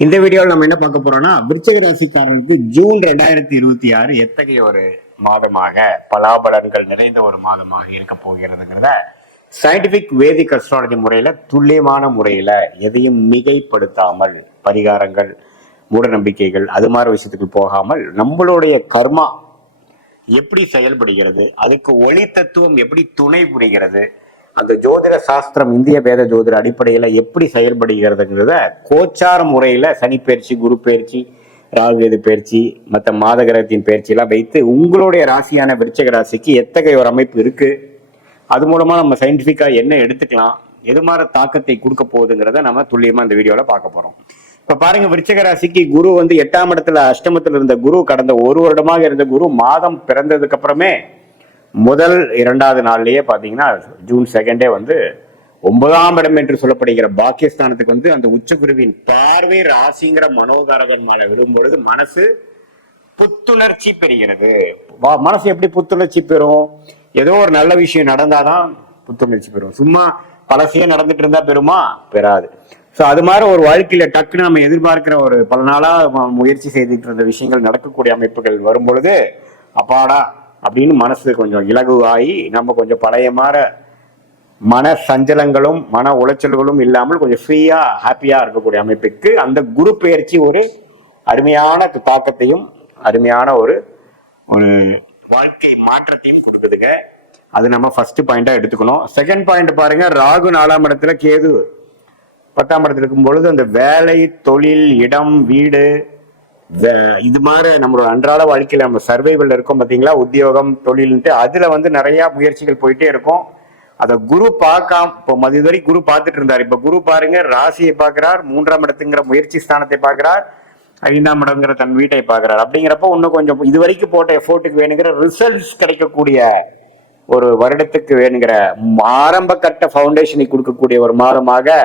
இந்த வீடியோவில் நம்ம என்ன பார்க்க போறோம்னா விருச்சிக ராசிக்காரர்களுக்கு ஜூன் 2026 எத்தகைய ஒரு மாதமாக பலாபலன்கள் நிறைந்த ஒரு மாதமாக இருக்க போகிறதுங்கிறத சயின்டிபிக் வேதிக் அஸ்ட்ராலஜி முறையில துல்லியமான முறையில எதையும் மிகைப்படுத்தாமல் பரிகாரங்கள் மூட நம்பிக்கைகள் அது மாதிரி விஷயத்துக்கு போகாமல் நம்மளுடைய கர்மா எப்படி செயல்படுகிறது, அதுக்கு ஒளி தத்துவம் எப்படி துணை புரிகிறது, அந்த ஜோதிட சாஸ்திரம் இந்திய வேத ஜோதிட அடிப்படையில எப்படி செயல்படுகிறதுங்கிறத கோச்சார முறையில சனி பயிற்சி, குரு பயிற்சி, ராகுகேது பயிற்சி, மற்ற மாத கிரகத்தின் பயிற்சி எல்லாம் வைத்து உங்களுடைய ராசியான விருச்சிக ராசிக்கு எத்தகைய ஒரு அமைப்பு இருக்கு, அது மூலமா நம்ம சயின்டிபிக்கா என்ன எடுத்துக்கலாம், எது மாதிரி தாக்கத்தை கொடுக்க போகுதுங்கிறத நம்ம துல்லியமா இந்த வீடியோல பார்க்க போறோம். இப்ப பாருங்க, விருச்சிக ராசிக்கு குரு 8ஆம் இடத்துல அஷ்டமத்தில் இருந்த குரு கடந்த ஒரு வருடமாக இருந்த குரு மாதம் பிறந்ததுக்கு அப்புறமே முதல் 2வது நாள்லயே பாத்தீங்கன்னா ஜூன் 2 9ஆம் இடம் என்று சொல்லப்படுகிற பாக்கியஸ்தானத்துக்கு அந்த உச்சகுருவின் பார்வை ராசிங்கிற மனோகாரகன் மேல விடும்பொழுது மனசு புத்துணர்ச்சி பெறுகிறது. மனசு எப்படி புத்துணர்ச்சி பெறும்? ஏதோ ஒரு நல்ல விஷயம் நடந்தாதான் புத்துணர்ச்சி பெறும். சும்மா பழசையே நடந்துட்டு இருந்தா பெறுமா? பெறாது. ஸோ அது மாதிரி ஒரு வாழ்க்கையில டக்குன்னு நம்ம எதிர்பார்க்கிற ஒரு பல நாளா முயற்சி செய்துட்டு இருந்த விஷயங்கள் நடக்கக்கூடிய அமைப்புகள் வரும் பொழுது அப்பாடா அப்படின்னு மனசு கொஞ்சம் இலகுவாகி நம்ம கொஞ்சம் பழைய மாதிரி மன சஞ்சலங்களும் மன உளைச்சல்களும் இல்லாமல் கொஞ்சம் ஃப்ரீயா ஹாப்பியா இருக்கக்கூடிய அமைப்புக்கு அந்த குரு பயிற்சி ஒரு அருமையான தாக்கத்தையும் அருமையான ஒரு ஒரு வாழ்க்கை மாற்றத்தையும் கொடுக்குதுங்க. அது நம்ம ஃபர்ஸ்ட் பாயிண்டா எடுத்துக்கணும். செகண்ட் பாயிண்ட் பாருங்க, ராகு 4ஆம் இடத்துல, கேது 10ஆம் இடத்துல இருக்கும் பொழுது அந்த வேலை, தொழில், இடம், வீடு, இது மாதிரி நம்மளோட அன்றாட வாழ்க்கையில நம்ம சர்வைவல் இருக்கோம் பாத்தீங்களா, உத்தியோகம், தொழில்ன்ட்டு அதுல நிறைய முயற்சிகள் போயிட்டே இருக்கும். அதை குரு பார்க்காம இப்போ இதுவரை குரு பார்த்துட்டு இருந்தார். இப்ப குரு பாருங்க, ராசியை பார்க்கிறார், 3ஆம் இடத்துங்கிற முயற்சி ஸ்தானத்தை பார்க்கிறார், 5ஆம் இடங்கிற தன் வீட்டை பார்க்கிறார். அப்படிங்கிறப்ப இன்னும் கொஞ்சம் இதுவரைக்கும் போட்ட எஃபோர்ட்டுக்கு வேணுங்கிற ரிசல்ட்ஸ் கிடைக்கக்கூடிய ஒரு வருடத்துக்கு வேணுங்கிற ஆரம்ப கட்ட பவுண்டேஷனை கொடுக்கக்கூடிய ஒரு மாதமாக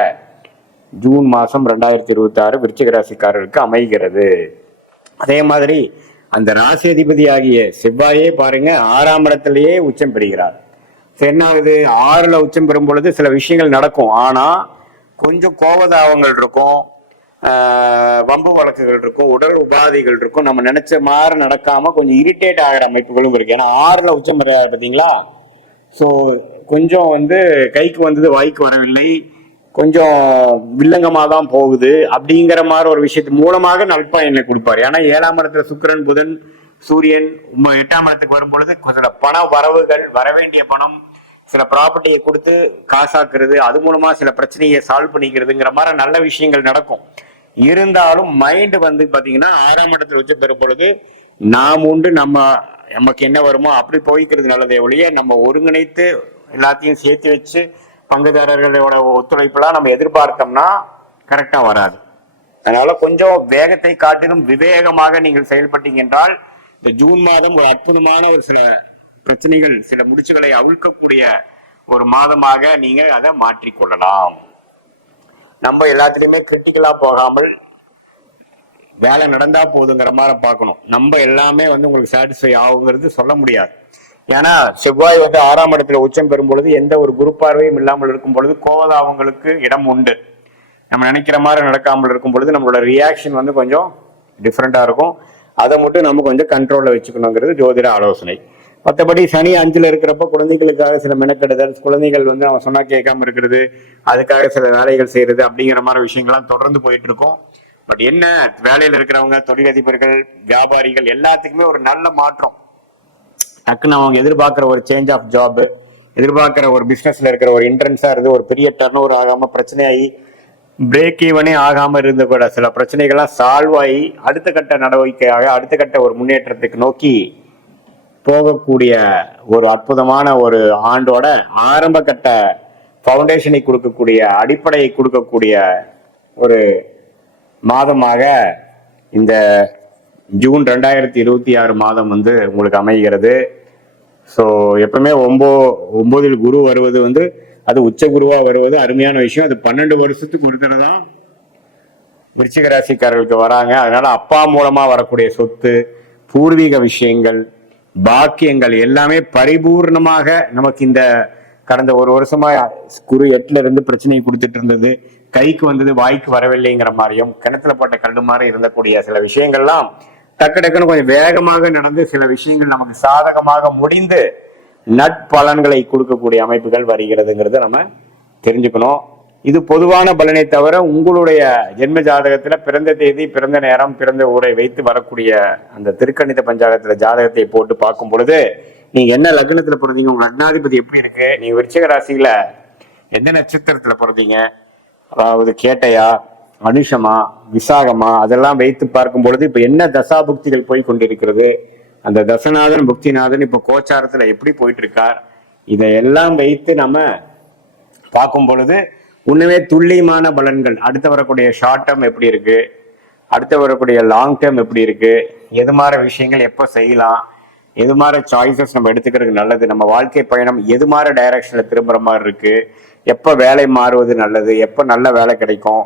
ஜூன் மாசம் 2026 விருச்சிக ராசிக்காரருக்கு அமைகிறது. அதே மாதிரி அந்த ராசி அதிபதி ஆகிய செவ்வாயே பாருங்க 6ஆம் இடத்திலேயே உச்சம் பெறுகிறார். என்ன ஆகுது, 6ல உச்சம் பெறும் பொழுது சில விஷயங்கள் நடக்கும். ஆனா கொஞ்சம் கோபதாபங்கள் இருக்கும், வம்பு வழக்குகள் இருக்கும், உடல் உபாதைகள் இருக்கும், நம்ம நினைச்ச மாதிரி நடக்காம கொஞ்சம் இரிட்டேட் ஆகிற அமைப்புகளும் இருக்கு. ஏன்னா 6ல உச்சம் பெற பார்த்தீங்களா. ஸோ கொஞ்சம் கைக்கு வந்தது வாய்க்கு வரவில்லை, கொஞ்சம் வில்லங்கமா தான் போகுது. அப்படிங்கிற மாதிரி ஒரு விஷயத்து மூலமாக நற்பயனை கொடுப்பாரு. ஏன்னா 7ஆம் இடத்துல சுக்கிரன், புதன், சூரியன் 8ஆம் இடத்துக்கு வரும்பொழுது சில பண வரவுகள், வரவேண்டிய பணம், சில ப்ராப்பர்ட்டியை கொடுத்து காசாக்குறது, அது மூலமா சில பிரச்சனையை சால்வ் பண்ணிக்கிறதுங்கிற மாதிரி நல்ல விஷயங்கள் நடக்கும். இருந்தாலும் மைண்ட் பாத்தீங்கன்னா 6ஆம் இடத்துல வச்சு பெறும் பொழுது நாம் உண்டு நமக்கு என்ன வருமோ அப்படி போய்க்கிறது நல்லதே ஒழிய நம்ம ஒருங்கிணைத்து எல்லாத்தையும் சேர்த்து வச்சு பங்குதாரர்களோட ஒத்துழைப்பெல்லாம் நம்ம எதிர்பார்த்தோம்னா கரெக்டா வராது. அதனால கொஞ்சம் வேகத்தை காட்டிலும் விவேகமாக நீங்கள் செயல்பட்டீங்க என்றால் இந்த ஜூன் மாதம் ஒரு அற்புதமான ஒரு சில பிரச்சனைகள், சில முடிச்சுகளை அவிழ்க்கக்கூடிய ஒரு மாதமாக நீங்க அதை மாற்றிக்கொள்ளலாம். நம்ம எல்லாத்துலயுமே கிரிட்டிக்கலா போகாமல் வேலை நடந்தா போதுங்கிற மாதிரி பார்க்கணும். நம்ம எல்லாமே உங்களுக்கு சாட்டிஸ்ஃபை ஆகுங்கிறது சொல்ல முடியாது. ஏன்னா செவ்வாய் 6ஆம் இடத்துல உச்சம் பெறும் பொழுது எந்த ஒரு குரு பார்வையும் இல்லாமல் இருக்கும் பொழுது கோவதாவங்களுக்கு இடம் உண்டு. நம்ம நினைக்கிற மாதிரி நடக்காமல் இருக்கும் பொழுது நம்மளோட ரியாக்ஷன் கொஞ்சம் டிஃப்ரெண்டா இருக்கும். அதை மட்டும் நம்ம கொஞ்சம் கண்ட்ரோல்ல வச்சுக்கணுங்கிறது ஜோதிட ஆலோசனை. மற்றபடி சனி 5ல் இருக்கிறப்ப குழந்தைகளுக்காக சில மெனக்கெடுதல், குழந்தைகள் அவன் சொன்னா கேட்காம இருக்கிறது, அதுக்காக சில வேலைகள் செய்யறது அப்படிங்கிற மாதிரி விஷயங்கள்லாம் தொடர்ந்து போயிட்டு இருக்கும். பட் என்ன, வேலையில் இருக்கிறவங்க, தொழிலதிபர்கள், வியாபாரிகள் எல்லாத்துக்குமே ஒரு நல்ல மாற்றம். டக்குன்னு அவங்க எதிர்பார்க்கிற ஒரு சேஞ்ச் ஆஃப் ஜாப், எதிர்பார்க்கிற ஒரு பிசினஸ்ல இருக்கிற ஒரு இன்ட்ரன்ஸா இருந்து ஒரு பெரிய டர்ன் ஓவர் ஆகாம பிரச்சனையாகி பிரேக் ஈவனே ஆகாம இருந்த கூட சில பிரச்சனைகள்லாம் சால்வ் ஆகி அடுத்த கட்ட நடவடிக்கையாக அடுத்த கட்ட ஒரு முன்னேற்றத்துக்கு நோக்கி போகக்கூடிய ஒரு அற்புதமான ஒரு ஆண்டோட ஆரம்ப கட்ட பவுண்டேஷனை கொடுக்கக்கூடிய, அடிப்படையை கொடுக்கக்கூடிய ஒரு மாதமாக இந்த ஜூன் 2026 மாதம் உங்களுக்கு அமைகிறது. ஸோ எப்பவுமே 9ல் குரு வருவது அது உச்ச குருவா வருவது அருமையான விஷயம். அது 12 வருஷத்துக்கு ஒரு தடவை தான் விருச்சிக ராசிக்காரர்களுக்கு வராங்க. அதனால அப்பா மூலமா வரக்கூடிய சொத்து, பூர்வீக விஷயங்கள், பாக்கியங்கள் எல்லாமே பரிபூர்ணமாக நமக்கு இந்த கடந்த ஒரு வருஷமா குரு 8ல இருந்து பிரச்சனையை கொடுத்துட்டு இருந்தது. கைக்கு வந்தது வாய்க்கு வரவில்லைங்கிற மாதிரியும் கிணத்துல போட்ட கல்லு மாதிரி இருந்தக்கூடிய சில விஷயங்கள்லாம் டக்கு டக்குன்னு கொஞ்சம் வேகமாக நடந்து சில விஷயங்கள் நமக்கு சாதகமாக முடிந்து நட்பலன்களை கொடுக்கக்கூடிய அமைப்புகள் வருகிறதுங்கிறத நம்ம தெரிஞ்சுக்கணும். இது பொதுவான பலனை தவிர உங்களுடைய ஜென்ம ஜாதகத்துல பிறந்த தேதி, பிறந்த நேரம், பிறந்த ஊரை வைத்து வரக்கூடிய அந்த திருக்கணித பஞ்சாங்கத்துல ஜாதகத்தை போட்டு பார்க்கும் பொழுது நீங்க என்ன லக்னத்துல பிறந்தீங்க, உங்க லக்னாதிபதி எப்படி இருக்கு, நீங்க விருச்சிக ராசியில எந்த நட்சத்திரத்துல பிறந்தீங்க, அதாவது கேட்டையா, அனுஷமா, விசாகமா, அதெல்லாம் வைத்து பார்க்கும் பொழுது இப்ப என்ன தசாபுக்திகள் போய் கொண்டிருக்கிறது, அந்த தசநாதன் புக்திநாதன் இப்ப கோச்சாரத்துல எப்படி போயிட்டு இருக்கார், இதையெல்லாம் வைத்து நம்ம பார்க்கும் பொழுது உண்மையே துல்லியமான பலன்கள் அடுத்து வரக்கூடிய ஷார்ட் டேர்ம் எப்படி இருக்கு, அடுத்து வரக்கூடிய லாங் டேர்ம் எப்படி இருக்கு, எது மாதிரி விஷயங்கள் எப்போ செய்யலாம், எது மாதிரி சாய்ஸஸ் நம்ம எடுத்துக்கிறது நல்லது, நம்ம வாழ்க்கை பயணம் எது மாதிரி டைரக்ஷன்ல திரும்புற மாதிரி இருக்கு, எப்போ வேலை மாறுவது நல்லது, எப்போ நல்ல வேலை கிடைக்கும்,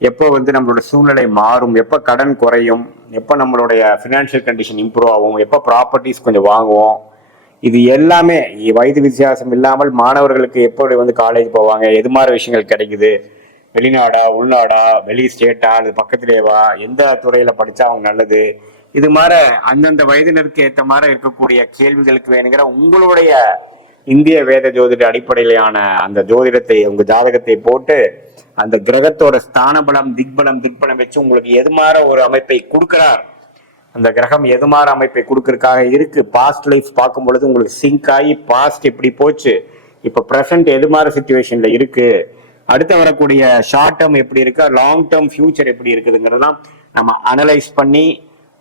எப்போ நம்மளோட சூழ்நிலை மாறும், எப்போ கடன் குறையும், எப்போ நம்மளுடைய ஃபினான்ஷியல் கண்டிஷன் இம்ப்ரூவ் ஆகும், எப்போ ப்ராப்பர்ட்டிஸ் கொஞ்சம் வாங்குவோம், இது எல்லாமே வயது வித்தியாசம் இல்லாமல் மாணவர்களுக்கு எப்படி காலேஜ் போவாங்க, எது மாதிரி விஷயங்கள் கிடைக்குது, வெளிநாடா உள்நாடா வெளி ஸ்டேட்டா அல்லது பக்கத்திலேவா, எந்த துறையில படிச்சா அவங்க நல்லது, இது மாதிரி அந்தந்த வயதினருக்கு ஏற்ற மாதிரி இருக்கக்கூடிய கேள்விகளுக்கு வேணுங்கிற உங்களுடைய இந்திய வேத ஜோதிட அடிப்படையிலான அந்த ஜோதிடத்தை உங்க ஜாதகத்தை போட்டு அந்த கிரகத்தோட ஸ்தான பலம், திக்பலம், திக்பலம் வச்சு உங்களுக்கு எது மாதிரி ஒரு அமைப்பை கொடுக்கிறார், அந்த கிரகம் எது மாதிரி அமைப்பை கொடுக்கறதுக்காக இருக்கு, பாஸ்ட் லைஃப் பார்க்கும் பொழுது உங்களுக்கு சிங்க் ஆகி பாஸ்ட் எப்படி போச்சு, இப்ப பிரசன்ட் எது மாதிரி சிச்சுவேஷன்ல இருக்கு, அடுத்து வரக்கூடிய ஷார்ட் டேர்ம் எப்படி இருக்கு, லாங் டேர்ம் ஃபியூச்சர் எப்படி இருக்குதுங்கிறதெல்லாம் நம்ம அனலைஸ் பண்ணி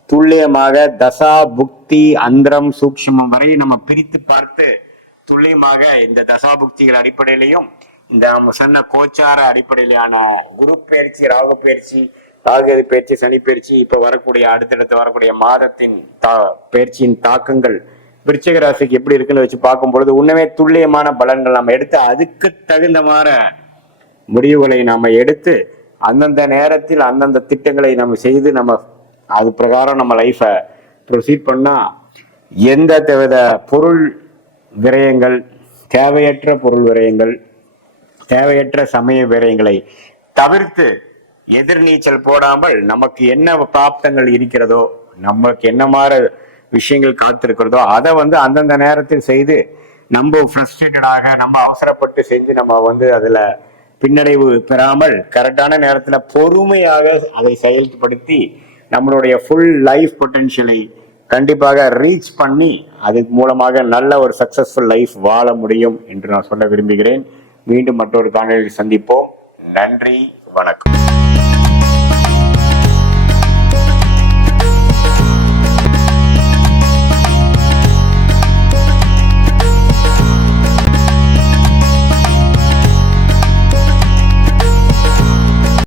துல்லியமாக தசா புக்தி அந்தரம் சூக்ஷ்மம் வரை நம்ம பிரித்து பார்த்து துல்லியமாக இந்த தசாபுக்திகள் அடிப்படையிலையும் இந்த நம்ம சொன்ன கோச்சார அடிப்படையிலான குரு பயிற்சி, ராகு பயிற்சி, ராகு பயிற்சி, சனி பயிற்சி, இப்ப வரக்கூடிய அடுத்தடுத்து வரக்கூடிய மாதத்தின் பயிற்சியின் தாக்கங்கள் விருச்சிக ராசிக்கு எப்படி இருக்குன்னு வச்சு பார்க்கும் பொழுது உண்மையே துல்லியமான பலன்கள் நம்ம எடுத்து அதுக்கு தகுந்த மாதிரி முடிவுகளை நாம எடுத்து அந்தந்த நேரத்தில் அந்தந்த திட்டங்களை நம்ம செய்து நம்ம அது பிரகாரம் நம்ம லைஃபை ப்ரொசீட் பண்ணா எந்த வித பொருள் விரயங்கள், தேவையற்ற பொருள் விரயங்கள், தேவையற்ற சமய விரயங்களை தவிர்த்து எதிர்நீச்சல் போடாமல் நமக்கு என்ன பிராப்தங்கள் இருக்கிறதோ, நமக்கு என்ன மாதிரி விஷயங்கள் காத்திருக்கிறதோ அதை அந்தந்த நேரத்தில் செய்து நம்ம ஃப்ரஸ்ட்ரேட்டடாக நம்ம அவசரப்பட்டு செஞ்சு நம்ம அதுல பின்னடைவு பெறாமல் கரெக்டான நேரத்துல பொறுமையாக அதை செயல்படுத்தி நம்மளுடைய ஃபுல் லைஃப் பொட்டன்ஷியலை கண்டிப்பாக ரீச் பண்ணி அது மூலமாக நல்ல ஒரு சக்சஸ்ஃபுல் லைஃப் வாழ முடியும் என்று நான் சொல்ல விரும்புகிறேன். மீண்டும் மற்றொரு காணொலியில் சந்திப்போம். நன்றி, வணக்கம்.